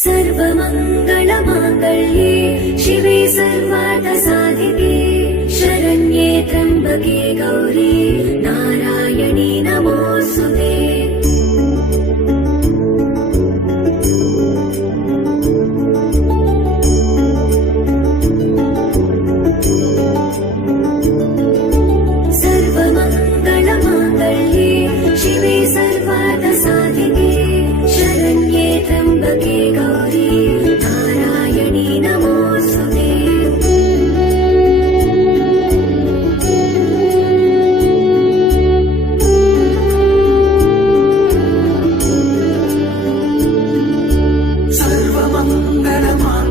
सर्वमङ्गलमाङ्गल्ये शिवे सर्वार्थसाधिके शरण्ये त्र्यम्बके गौरी नारायणी नमोऽस्तुते। सर्वमङ्गलमाङ्गल्ये शिवे सर्वार्थसाधिके शरण्ये त्र्यम्बके गौरी नारायणी नमोऽस्तुते। सर्वमङ्गलमाङ्गल्ये